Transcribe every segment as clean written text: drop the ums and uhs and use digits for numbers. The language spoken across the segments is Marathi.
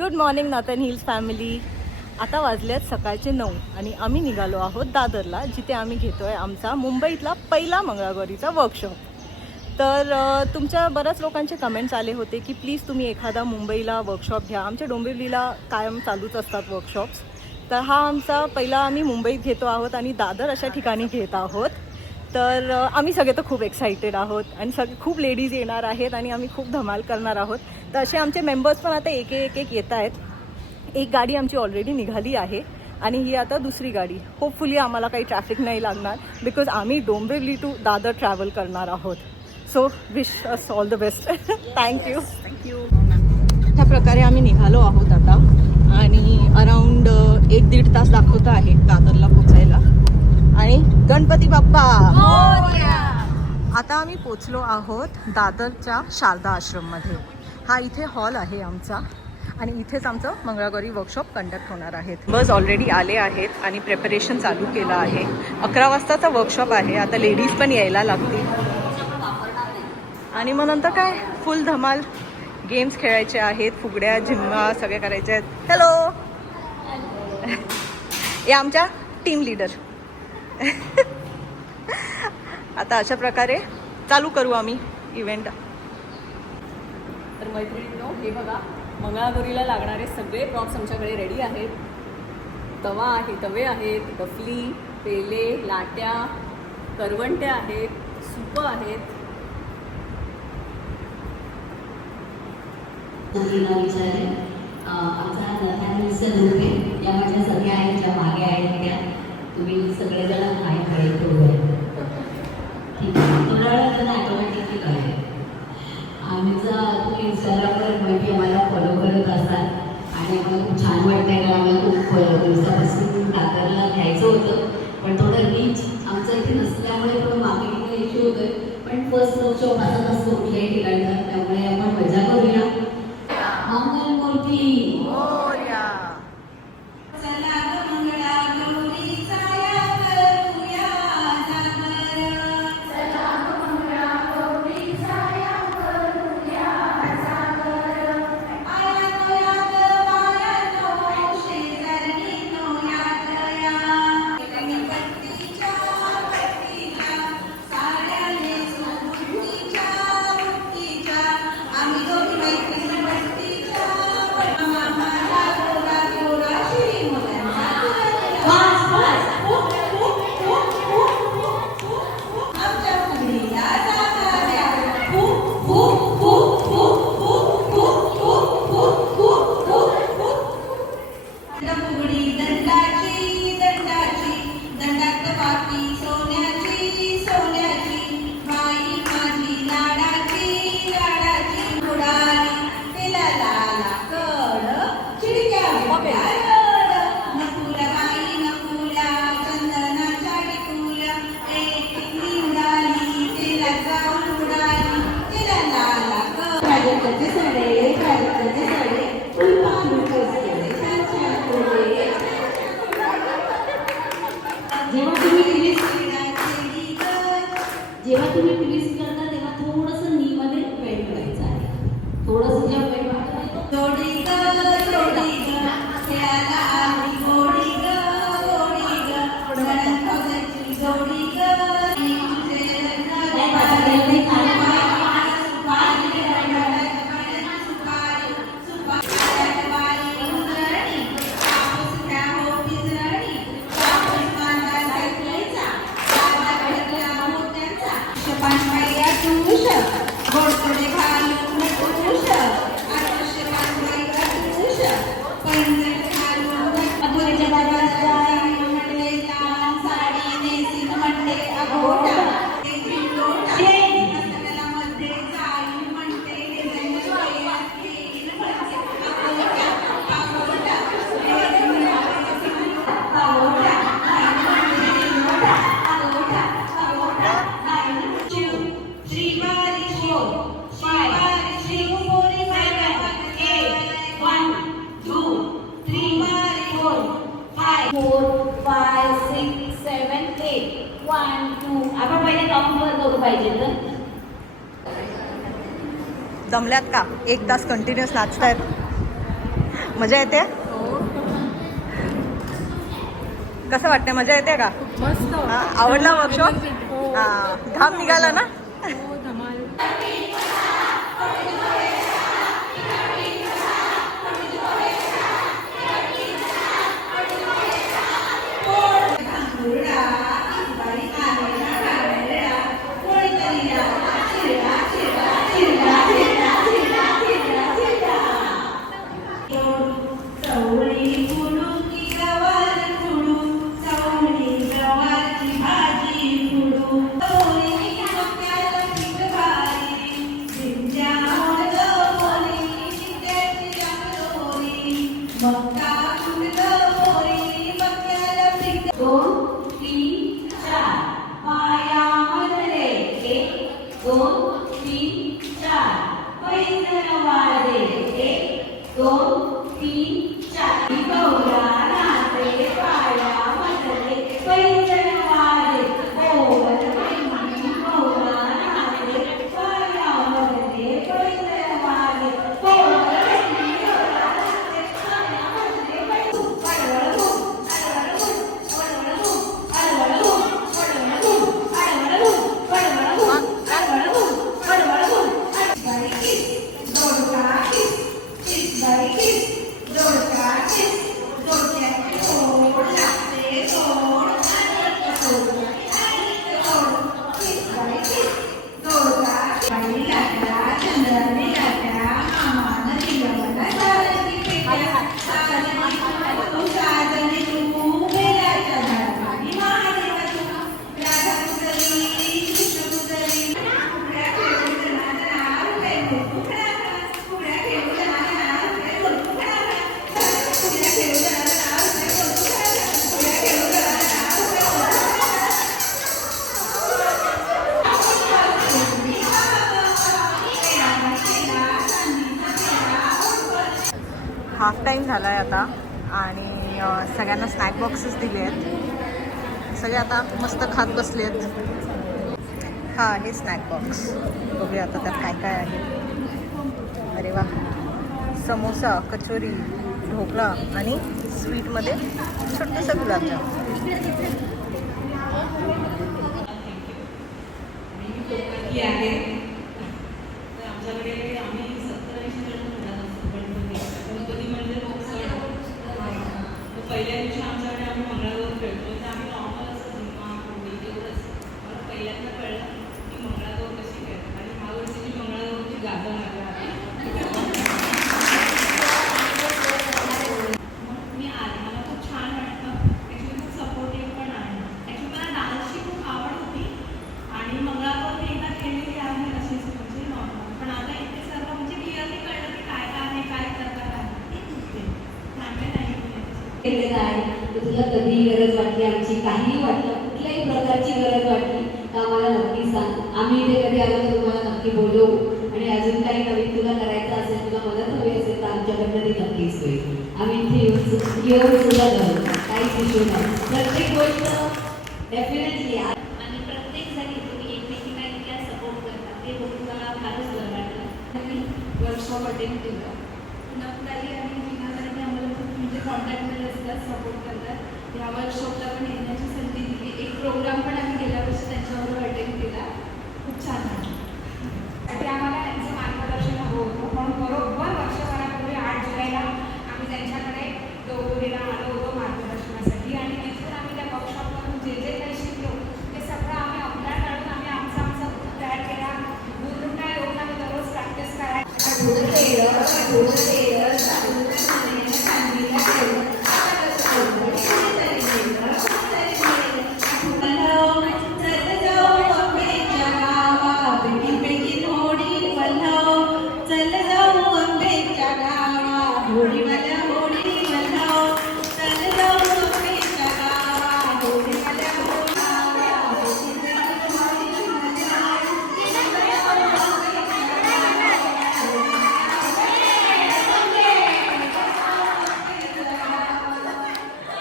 Good morning northern hills family. आता वाजल्यात सकाळचे 9 आणि आम्ही निघालो आहोत दादरला, जिथे आम्ही घेतो आहे आमचा मुंबईतला पहिला मंगळागौरीचा वर्कशॉप. तर तुमच्या बऱ्याच लोकांचे कमेंट्स आले होते की प्लीज तुम्ही एखादा मुंबईला वर्कशॉप घ्या. आमच्या डोंबिवलीला कायम चालूच असतात वर्कशॉप्स. तर हा आमचा पहिला आम्ही मुंबईत घेतो आहोत आणि दादर अशा ठिकाणी घेत आहोत. तर आम्ही सगळे तर खूप एक्सायटेड आहोत आणि सगळे खूप लेडीज येणार आहेत आणि आम्ही खूप धमाल करणार आहोत. तर असे आमचे मेंबर्स पण आता एक एक येत आहेत. एक गाडी आमची ऑलरेडी निघाली आहे आणि ही आता दुसरी गाडी. होपफुली आम्हाला काही ट्रॅफिक नाही लागणार बिकॉज आम्ही डोंबिवली टू दादर ट्रॅव्हल करणार आहोत. So wish us all the best. Thank you. अशा प्रकारे आम्ही निघालो आहोत आता आणि अराउंड 1-1.5 तास दाखवत आहे दादरला पोचायला. आणि गणपती बाप्पा. आता आम्ही पोचलो आहोत दादरच्या शारदा आश्रममध्ये. हा इथे हॉल आहे आमचा आणि इथेच आमचं मंगळागौरी वर्कशॉप कंडक्ट होणार आहेत. बस ऑलरेडी आले आहेत आणि प्रिपरेशन चालू केलं आहे. 11 वाजताचा वर्कशॉप आहे. आता लेडीज पण यायला लागतील आणि मग नंतर काय फुल धमाल. गेम्स खेळायचे आहेत, फुगड्या झिम्मा सगळे करायचे आहेत. हॅलो. या आमच्या टीम लीडर. आता अशा प्रकारे चालू करू आम्ही इव्हेंट. तर मैत्रिणींनो, हे बघा, मंगळागौरीला लागणारे सगळे प्रॉप्स आमच्याकडे रेडी आहेत. तवे आहेत, डफली, पेले, लाट्या, करवंट्या आहेत, सूप आहेत. आमचा नथांचा ग्रुप आहे, यामध्ये सगळ्या आहेत ज्या मागे आहेत त्या तुम्ही सगळेजण आहे खडे करूया. ठीक आहे, थोड्या वेळात त्यांना ॲटोमॅटिकली कळेल. आमचा तुम्ही इंस्टाग्रामवर माहिती आम्हाला फॉलो करत असाल आणि आम्हाला खूप छान वाटतं आहे. कारण आम्हाला खूप दिवसापासून दादरला घ्यायचं होतं पण थोडं रीच आमचं इथे नसल्यामुळे थोडं मार्केटिंगला इश्यू होतोय. पण फर्स्ट वर्कशॉप आता नसतो कुठल्याही ठिकाणचा, त्यामुळे आपण मजा करूया. मंगलमूर्ती जेव्हा तुम्ही ट्विस्ट करता तेव्हा थोडंसं नीमध्ये पेंट करायचं आहे. थोडंसं जेव्हा पेंट आपण पहिले काउंटवर करू पाहिजे तर जमल्यात का? 1 तास कंटिन्युअस नाचतायत. मजा येते हो कसं वाटतं मजा येते का मस्त हा, आवडला वर्कशॉप हो हा घाम निघाला ना हो धमाल हाफ टाईम झाला आहे आता आणि सगळ्यांना स्नॅक बॉक्सेस दिले आहेत सगळे आता मस्त खात बसले आहेत हा हे स्नॅक बॉक्स बघूया आता त्यात काय काय आहे अरे वा समोसा कचोरी ढोकळा आणि स्वीटमध्ये छोटंसं गुलाबजाम पहिल्या दिवशी आमच्याकडे आम्ही मंगळागौर खेळतो तर आम्ही नॉर्मल असं झिम्मा कोंडी तेवढंच मला पहिल्यांदा कळलं की मंगळागौर कशी खेळतात आणि ह्या वर्षीची मंगळागौरची गाथा माझ्या मग मी आले मला खूप छान वाटतं ॲक्च्युली खूप सपोर्टिव्ह पण आहे ॲक्च्युली मला डान्सची खूप आवड होती आणि मंगळागौर मी एकदा खेळलेली आहे अशीच म्हणजे नॉर्मल पण आता इथे सर्व म्हणजे क्लिअरली कळलं की काय काय आहे काय प्रकार आहे चांगले नाही केलेलं आहे तर तुला कधीही गरज वाटली आमची काहीही वाटलं कुठल्याही प्रकारची गरज वाटली तर आम्हाला नक्की सांग आम्ही इथे कधी आलो तर तुम्हाला नक्की बोलवू आणि अजून काही नवीन तुला करायचं असेल तुला मदत हवी असेल तर आमच्याकडनं ती नक्कीच होईल आम्ही इथे येऊन सुद्धा करू काहीच इश्यू नाही प्रत्येक गोष्ट डेफिनेटली आणि प्रत्येक जणी तुम्ही एकमेकींना इतक्या सपोर्ट करता ते बघून मला फारच बरं वाटलं वर्कशॉप अटेंड केलं नक्की आणि जिल्हाकडे आम्हाला खूप म्हणजे कॉन्टॅक्टमध्ये असतात सपोर्ट करतात या वर्कशॉपला पण येण्याची संधी दिली एक प्रोग्राम पण आम्ही गेल्या वर्षी त्यांच्याबरोबर अटेंड केला खूप छान वाटलं ते आम्हाला त्यांचं मार्गदर्शन हवं होतं पण बरोबर वर्षभरापूर्वी 8 जुलैला आम्ही त्यांच्याकडे दोघीला आलो होतो मार्गदर्शनासाठी आणि तिथून आम्ही त्या वर्कशॉपवरून जे जे काही शिकलो ते सगळं आम्ही आपल्यात काढून आम्ही आमचा ग्रुप तयार केला गुरुंना येऊन आम्ही दररोज प्रॅक्टिस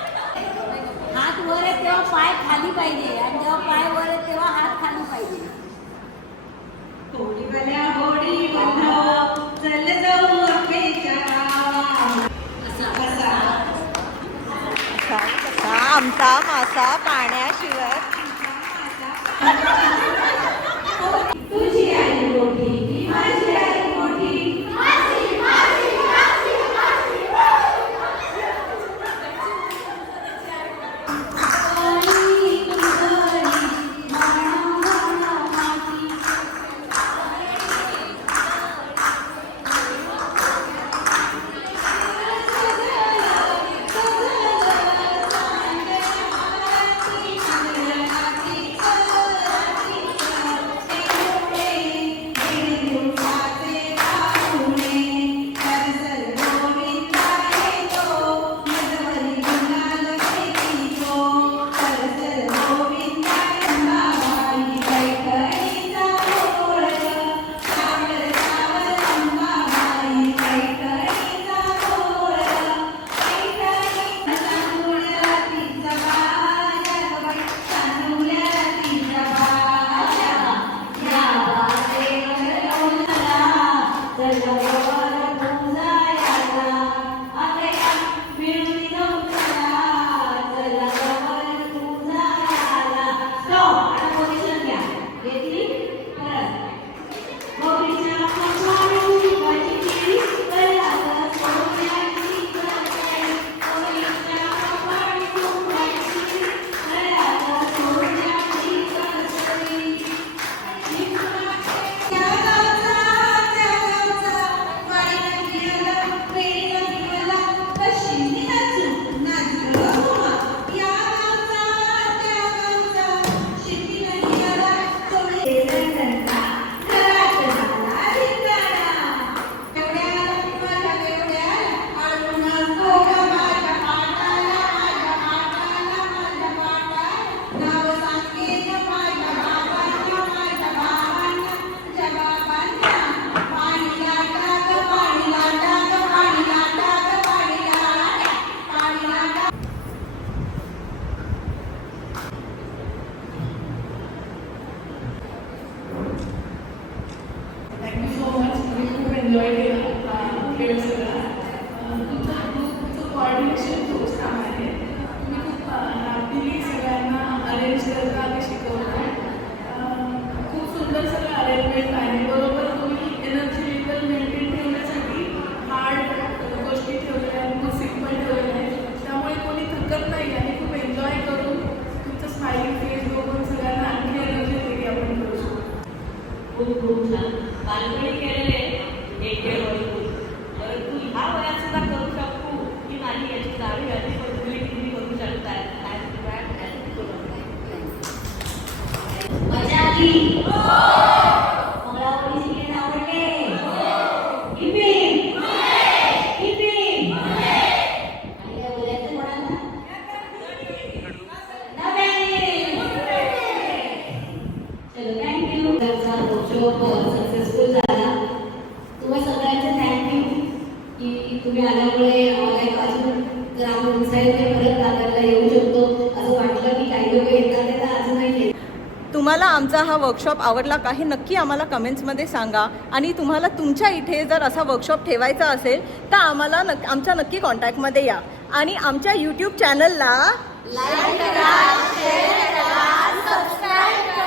हात वर आहे तेव्हा पाय खाली पाहिजे आणि जेव्हा पाय वर आहे तेव्हा हात खाली पाहिजे होडी वाल्या होडी बंधाव चल जाऊ आंबेच्या गावा आमचा मासा पाण्याशिवाय. तुझी आई मोठी की माझी आई मोठी. Thank you so much. मी खूप एन्जॉय केला खेळ सगळा. तुमचं कॉर्डिनेशन खूप छान आहे. तुम्ही खूप हॅपीली सगळ्यांना अरेंज करता आणि शिकवता. खूप सुंदर सगळं अरेंजमेंट आहे. बरोबर तुम्ही एनर्जी लेवल मेंटेन ठेवण्यासाठी हार्ड गोष्टी ठेवलेल्या आहेत, खूप सिम्पल ठेवलेल्या आहेत. त्यामुळे कोणी थकत नाही आणि खूप एन्जॉय करून तुमचं स्माइलिंग फेस बघून सगळ्यांना आणखी एनर्जी येते की आपण करू शकतो. खूप खूप छान. बालपणी केलेले एक खेळ वस्तू तर तू ह्या वयात सुद्धा करू शकतो की माझी याची जावी याची पॉसिबिलिटी तुम्ही करू शकताय. मजा आली. मंगळागौरी शिकायला आवडले. हिपी हिपी आणि काय बोलायचं कोणाला. चलो थँक्यू. सक्सेसफुल झाला. तुम्हा सगळ्यांचे थँक्यू की तुम्ही आल्यामुळे आम्हाला अजून जर आम्ही डिसाईड परत दादरला येऊ शकतो असं वाटलं की काही लोक येतात ते तर अजूनही येत. तुम्हाला आमचा हा वर्कशॉप आवडला का हे नक्की आम्हाला कमेंट्समध्ये सांगा. आणि तुम्हाला तुमच्या इथे जर असा वर्कशॉप ठेवायचा असेल तर आम्हाला आमच्या नक्की कॉन्टॅक्टमध्ये या. आणि आमच्या यूट्यूब चॅनलला लाईक करा, शेअर करा, सबस्क्राईब करा.